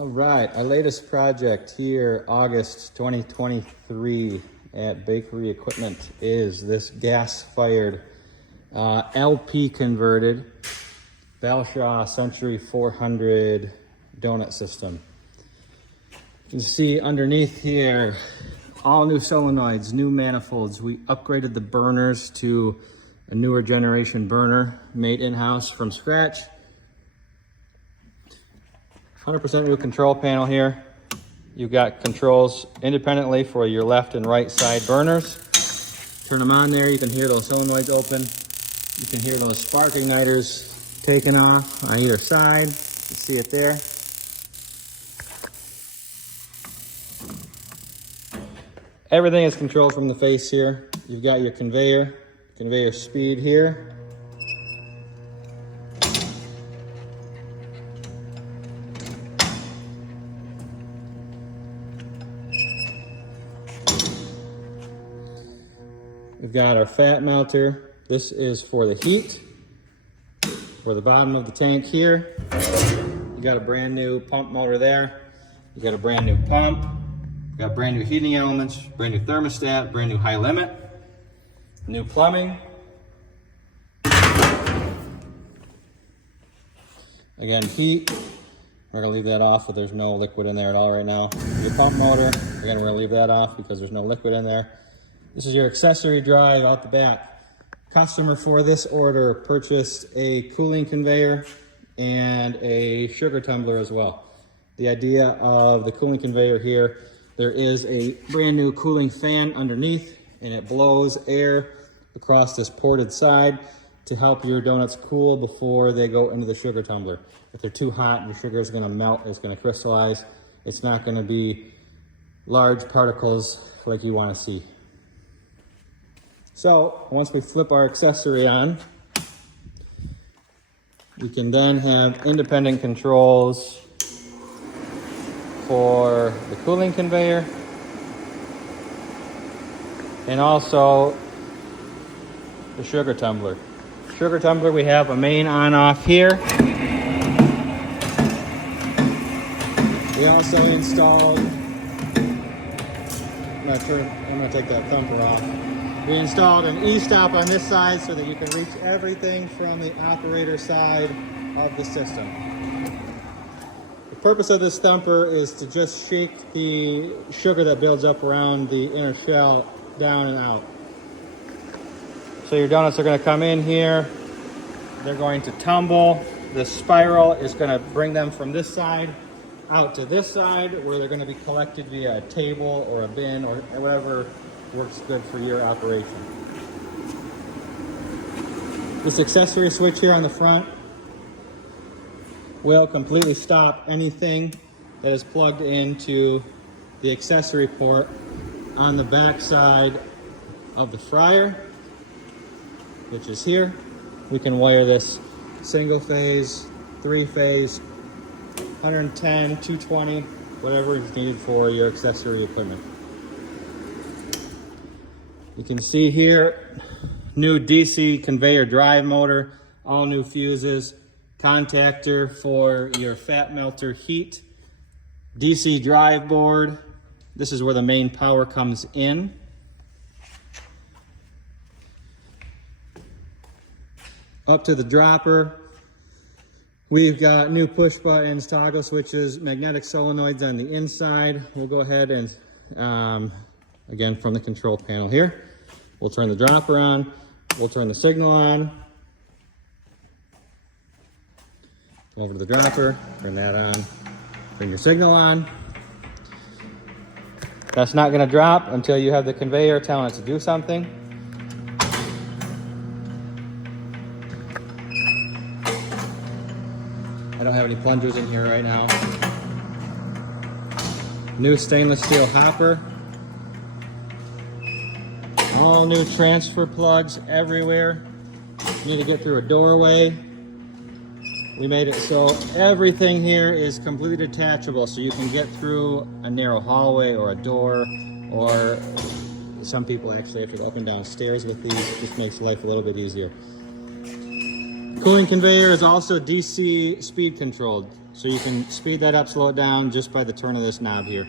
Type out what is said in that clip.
All right, our latest project here, August 2023 at Bakery Equipment, is this gas-fired LP converted Belshaw Century 400 donut system. You can see underneath here, all new solenoids, new manifolds. We upgraded the burners to a newer generation burner made in-house from scratch. 100% new control panel here. You've got controls independently for your left and right side burners. Turn them on there, you can hear those solenoids open. You can hear those spark igniters taking off on either side. You see it there. Everything is controlled from the face here. You've got your conveyor speed here. We've got our fat melter. This is for the heat, for the bottom of the tank here. You got a brand new pump motor there. You got a brand new pump. You got brand new heating elements, brand new thermostat, brand new high limit, new plumbing. Again, heat. We're gonna leave that off, but there's no liquid in there at all right now. Your pump motor, again, we're gonna leave that off because there's no liquid in there. This is your accessory drive out the back. Customer for this order purchased a cooling conveyor and a sugar tumbler as well. The idea of the cooling conveyor here, there is a brand new cooling fan underneath and it blows air across this ported side to help your donuts cool before they go into the sugar tumbler. If they're too hot, your sugar is gonna melt, it's gonna crystallize. It's not gonna be large particles like you wanna see. So once we flip our accessory on, we can then have independent controls for the cooling conveyor and also the sugar tumbler. Sugar tumbler, we have a main on-off here. We also installed, I'm gonna take that thumper off. We installed an e-stop on this side so that you can reach everything from the operator side of the system. The purpose of this thumper is to just shake the sugar that builds up around the inner shell down and out. So your donuts are going to come in here, they're going to tumble. The spiral is going to bring them from this side out to this side where they're going to be collected via a table or a bin or whatever works good for your operation. This accessory switch here on the front will completely stop anything that is plugged into the accessory port on the back side of the fryer, which is here. We can wire this single phase, 3-phase, 110, 220, whatever is needed for your accessory equipment. You can see here, new DC conveyor drive motor, all new fuses, contactor for your fat melter heat, DC drive board. This is where the main power comes in. Up to the dropper, we've got new push buttons, toggle switches, magnetic solenoids on the inside. We'll go ahead and, again, from the control panel here, we'll turn the dropper on, we'll turn the signal on. Go over to the dropper, turn that on, turn your signal on. That's not gonna drop until you have the conveyor telling it to do something. I don't have any plungers in here right now. New stainless steel hopper. All new transfer plugs everywhere. You need to get through a doorway. We made it so everything here is completely detachable, so you can get through a narrow hallway or a door, or some people actually have to go up and down stairs with these. It just makes life a little bit easier. Cooling conveyor is also DC speed controlled. So you can speed that up, slow it down just by the turn of this knob here.